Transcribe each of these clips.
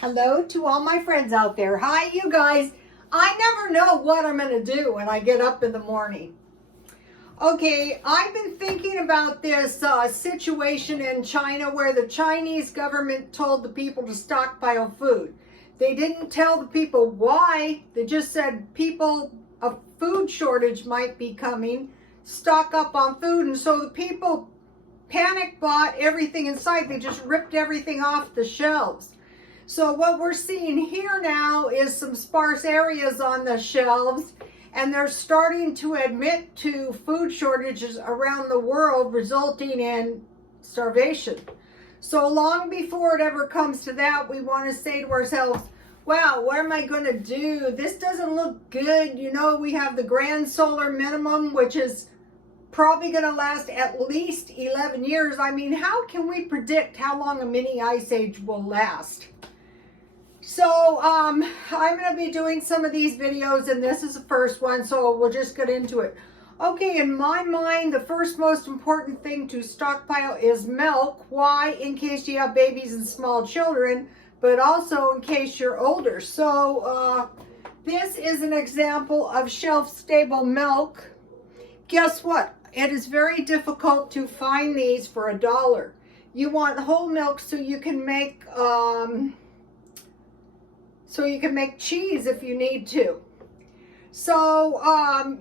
Hello to all my friends out there. Hi, you guys. I never know what I'm going to do when I get up in the morning. Okay, I've been thinking about this situation in China where the Chinese government told the people to stockpile food. They didn't tell the people why. They just said a food shortage might be coming, stock up on food. And so the people panic bought everything in sight. They just ripped everything off the shelves. So what we're seeing here now is some sparse areas on the shelves, and they're starting to admit to food shortages around the world, resulting in starvation. So long before it ever comes to that, we want to say to ourselves, wow, what am I going to do? This doesn't look good. You know, we have the grand solar minimum, which is probably going to last at least 11 years. I mean, how can we predict how long a mini ice age will last? So I'm going to be doing some of these videos, and this is the first one, so we'll just get into it. Okay, in my mind, the first most important thing to stockpile is milk. Why? In case you have babies and small children, but also in case you're older. So this is an example of shelf-stable milk. Guess what? It is very difficult to find these for $1. You want whole milk so you can make cheese if you need to. So,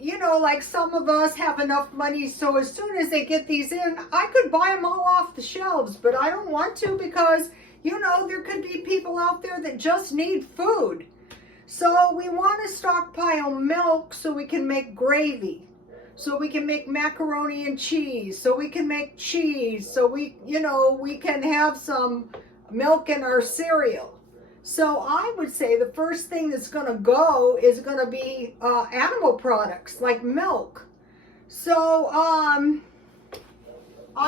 you know, like some of us have enough money, so as soon as they get these in, I could buy them all off the shelves, but I don't want to because, you know, there could be people out there that just need food. So we want to stockpile milk so we can make gravy, so we can make macaroni and cheese, so we can make cheese, so we can have some milk in our cereal. So I would say the first thing that's going to go is going to be animal products like milk. So I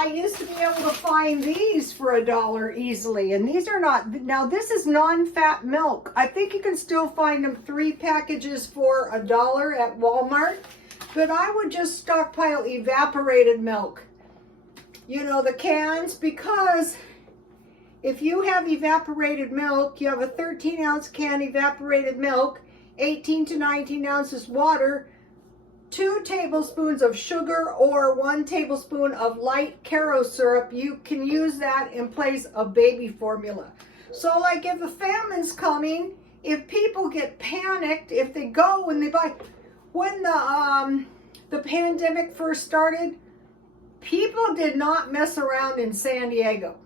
used to be able to find these for $1 easily, and these are not. Now this is non-fat milk. I think you can still find them 3 packages for $1 at Walmart, but I would just stockpile evaporated milk. You know, the cans, because if you have evaporated milk, you have a 13-ounce can evaporated milk, 18 to 19 ounces water, 2 tablespoons of sugar, or 1 tablespoon of light Caro syrup. You can use that in place of baby formula. So like if a famine's coming, if people get panicked, if they go and they buy, when the pandemic first started, people did not mess around in San Diego.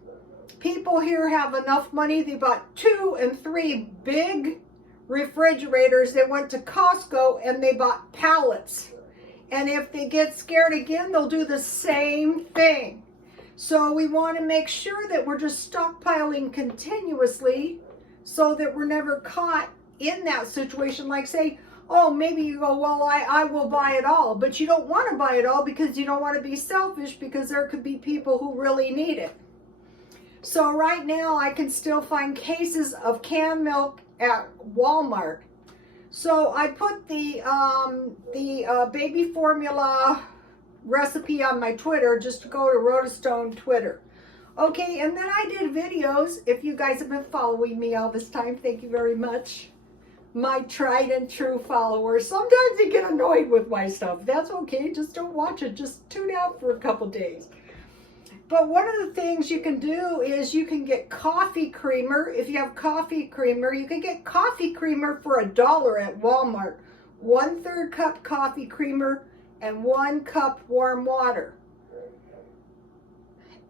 People here have enough money. They bought 2 and 3 big refrigerators. They went to Costco and they bought pallets. And if they get scared again, they'll do the same thing. So we want to make sure that we're just stockpiling continuously so that we're never caught in that situation. Like say, oh, maybe you go, well, I will buy it all. But you don't want to buy it all because you don't want to be selfish, because there could be people who really need it. So right now I can still find cases of canned milk at Walmart. So I put the baby formula recipe on my Twitter. Just go to Rotostone Twitter. Okay, and then I did videos. If you guys have been following me all this time, thank you very much. My tried and true followers. Sometimes they get annoyed with my stuff. That's okay, just don't watch it. Just tune out for a couple days. But one of the things you can do is you can get coffee creamer. If you have coffee creamer, you can get coffee creamer for $1 at Walmart. 1/3 cup coffee creamer and 1 cup warm water.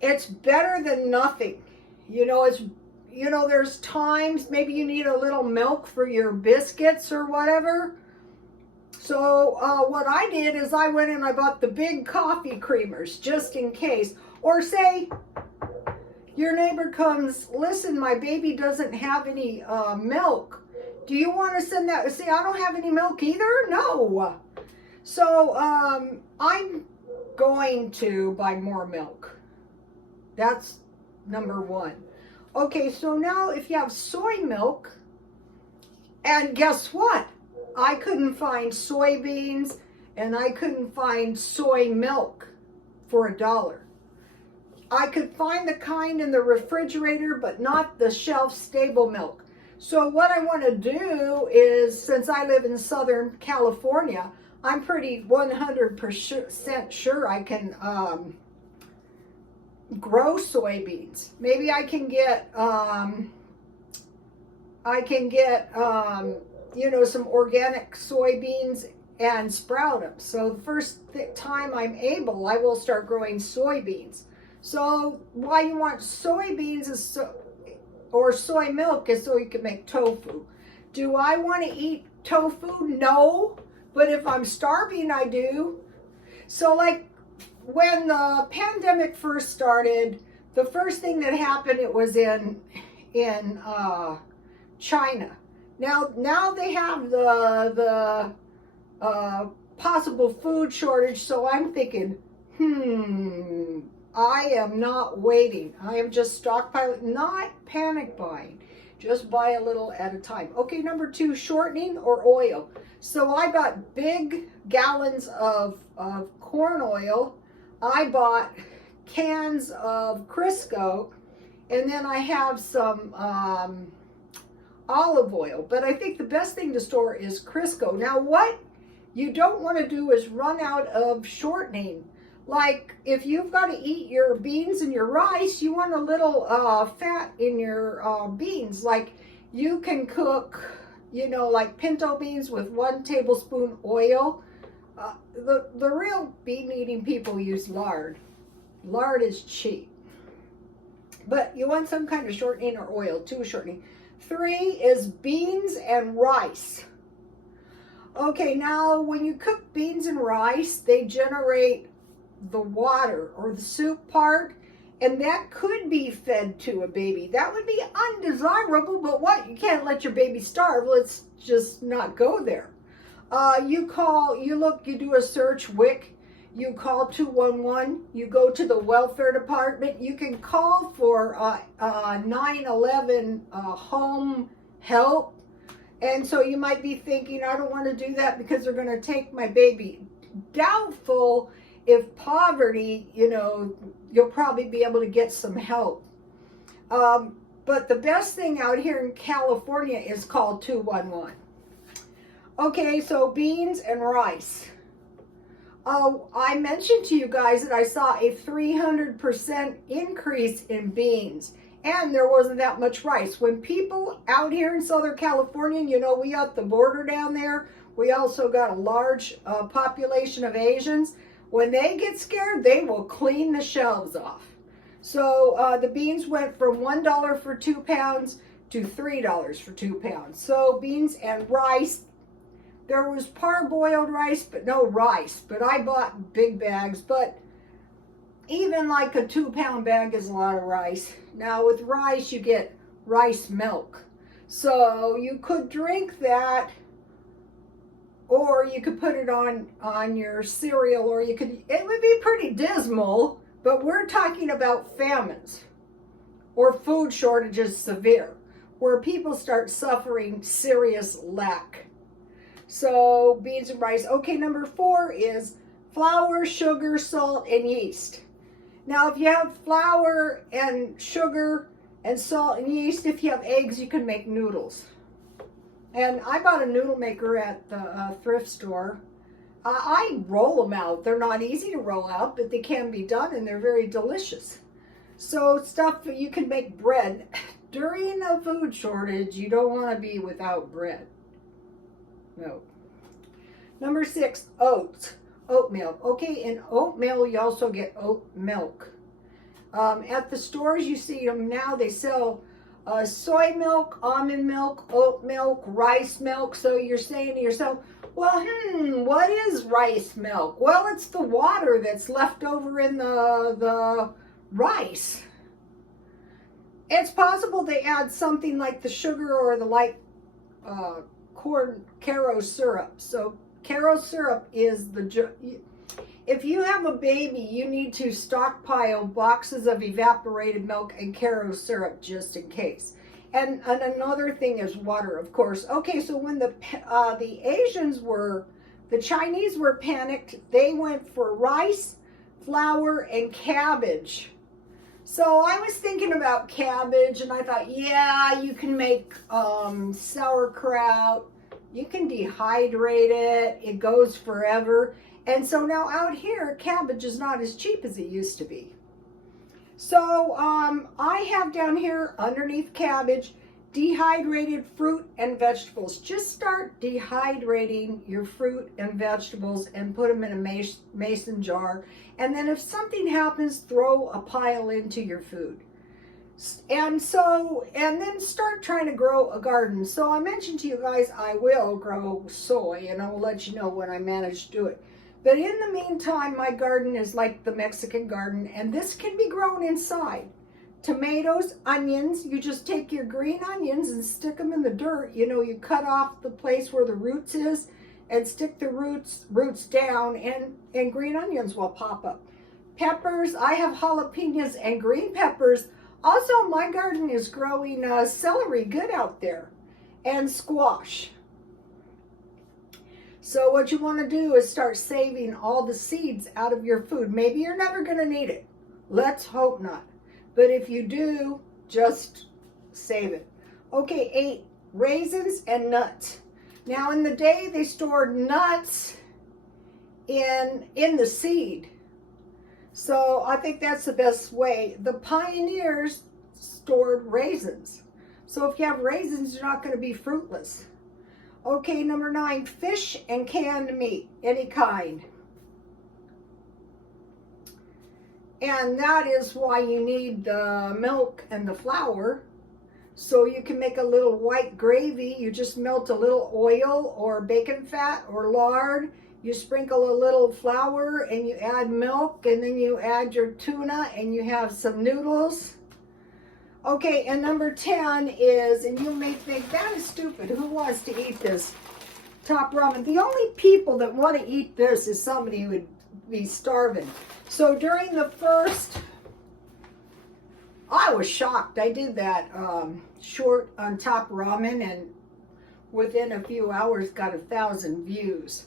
It's better than nothing. You know, there's times maybe you need a little milk for your biscuits or whatever. So what I did is I went and I bought the big coffee creamers just in case. Or say your neighbor comes, listen, my baby doesn't have any milk. Do you want to send that? See, I don't have any milk either. No. So I'm going to buy more milk. That's number 1. Okay, so now if you have soy milk, and guess what? I couldn't find soybeans and I couldn't find soy milk for $1. I could find the kind in the refrigerator, but not the shelf-stable milk. So what I want to do is, since I live in Southern California, I'm pretty 100% sure I can grow soybeans. Maybe I can get you know, some organic soybeans and sprout them. So the first time I'm able, I will start growing soybeans. So why you want soybeans is or soy milk is so you can make tofu. Do I want to eat tofu? No, but if I'm starving, I do. So like when the pandemic first started, the first thing that happened, it was in China. Now they have the possible food shortage. So I'm thinking, I am not waiting. I am just stockpiling, not panic buying. Just buy a little at a time. Okay, number 2, shortening or oil. So I bought big gallons of corn oil. I bought cans of Crisco, and then I have some olive oil. But I think the best thing to store is Crisco. Now, what you don't want to do is run out of shortening. Like if you've got to eat your beans and your rice, you want a little fat in your beans. Like you can cook, you know, like pinto beans with 1 tablespoon oil. The real bean eating people use lard. Lard is cheap. But you want some kind of shortening or oil, 2 shortening. 3 is beans and rice. Okay, now when you cook beans and rice, they generate the water or the soup part, and that could be fed to a baby. That would be undesirable, but what? You can't let your baby starve. Let's just not go there. You do a search, WIC, you call 211, you go to the welfare department, you can call for 911 home help. And so you might be thinking, I don't want to do that because they're going to take my baby. Doubtful. If poverty, you know, you'll probably be able to get some help. But the best thing out here in California is called 211. Okay, so beans and rice. I mentioned to you guys that I saw a 300% increase in beans, and there wasn't that much rice. When people out here in Southern California, you know, we got the border down there. We also got a large population of Asians. When they get scared, they will clean the shelves off. So the beans went from $1 for 2 pounds to $3 for 2 pounds. So beans and rice. There was parboiled rice, but no rice. But I bought big bags. But even like a 2-pound bag is a lot of rice. Now with rice, you get rice milk. So you could drink that, or you could put it on your cereal, or it would be pretty dismal, but we're talking about famines or food shortages severe, where people start suffering serious lack. So beans and rice. Okay, number 4 is flour, sugar, salt, and yeast. Now, if you have flour and sugar and salt and yeast, if you have eggs, you can make noodles. And I bought a noodle maker at the thrift store. I roll them out. They're not easy to roll out, but they can be done, and they're very delicious. So stuff, you can make bread. During a food shortage, you don't want to be without bread. No. Number 6, oats. Oatmeal. Okay, in oatmeal, you also get oat milk. At the stores, you see them now. They sell soy milk, almond milk, oat milk, rice milk. So you're saying to yourself, well, what is rice milk? Well, it's the water that's left over in the rice. It's possible they add something like the sugar or the light corn Caro syrup. So Caro syrup is if you have a baby, you need to stockpile boxes of evaporated milk and Caro syrup just in case. And another thing is water, of course. Okay, so when the Chinese were panicked, they went for rice, flour, and cabbage. So I was thinking about cabbage, and I thought, yeah, you can make sauerkraut. You can dehydrate it. It goes forever. And so now out here, cabbage is not as cheap as it used to be. So I have down here underneath cabbage, dehydrated fruit and vegetables. Just start dehydrating your fruit and vegetables and put them in a mason jar. And then if something happens, throw a pile into your food. And then start trying to grow a garden. So I mentioned to you guys, I will grow soy, and I will let you know when I manage to do it. But in the meantime, my garden is like the Mexican garden, and this can be grown inside. Tomatoes, onions, you just take your green onions and stick them in the dirt. You know, you cut off the place where the roots is and stick the roots down, and green onions will pop up. Peppers, I have jalapenos and green peppers. Also, my garden is growing celery good out there, and squash. So what you want to do is start saving all the seeds out of your food. Maybe you're never going to need it. Let's hope not. But if you do, just save it. Okay, 8, raisins and nuts. Now in the day, they stored nuts in the seed. So I think that's the best way. The pioneers stored raisins. So if you have raisins, you're not going to be fruitless. Okay, number 9, fish and canned meat, any kind. And that is why you need the milk and the flour. So you can make a little white gravy. You just melt a little oil or bacon fat or lard. You sprinkle a little flour and you add milk, and then you add your tuna and you have some noodles. Okay, and number 10 is, and you may think, that is stupid. Who wants to eat this top ramen? The only people that want to eat this is somebody who would be starving. So during the first, I was shocked. I did that short on top ramen, and within a few hours got 1,000 views.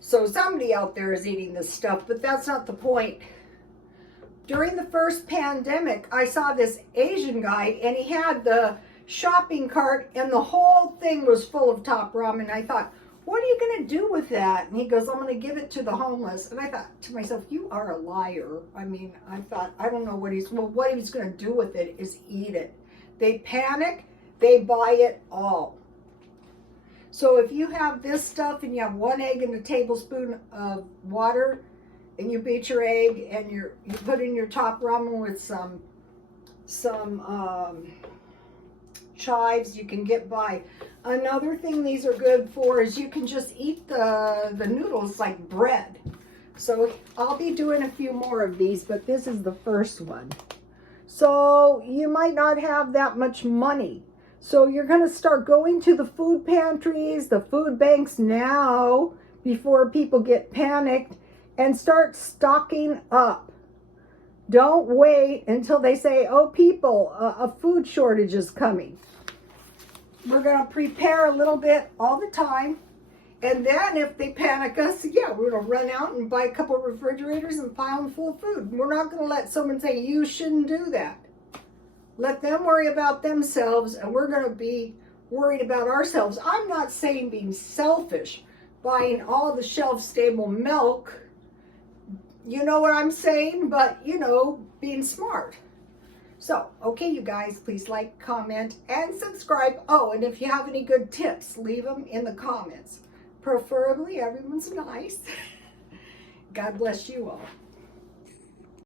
So somebody out there is eating this stuff, but that's not the point. During the first pandemic, I saw this Asian guy, and he had the shopping cart, and the whole thing was full of top ramen. I thought, what are you going to do with that? And he goes, I'm going to give it to the homeless. And I thought to myself, you are a liar. I mean, I thought, I don't know what he's going to do with it is eat it. They panic, they buy it all. So if you have this stuff and you have 1 egg and a tablespoon of water, and you beat your egg, and you put in your top ramen with some chives, you can get by. Another thing these are good for is you can just eat the noodles like bread. So I'll be doing a few more of these, but this is the first one. So you might not have that much money. So you're going to start going to the food pantries, the food banks now, before people get panicked, and start stocking up. Don't wait until they say, oh, people, a food shortage is coming. We're going to prepare a little bit all the time. And then if they panic us, yeah, we're going to run out and buy a couple of refrigerators and pile them full of food. We're not going to let someone say, you shouldn't do that. Let them worry about themselves, and we're going to be worried about ourselves. I'm not saying being selfish, buying all the shelf-stable milk. You know what I'm saying? But, you know, being smart. So, okay, you guys, please like, comment, and subscribe. Oh, and if you have any good tips, leave them in the comments. Preferably, everyone's nice. God bless you all.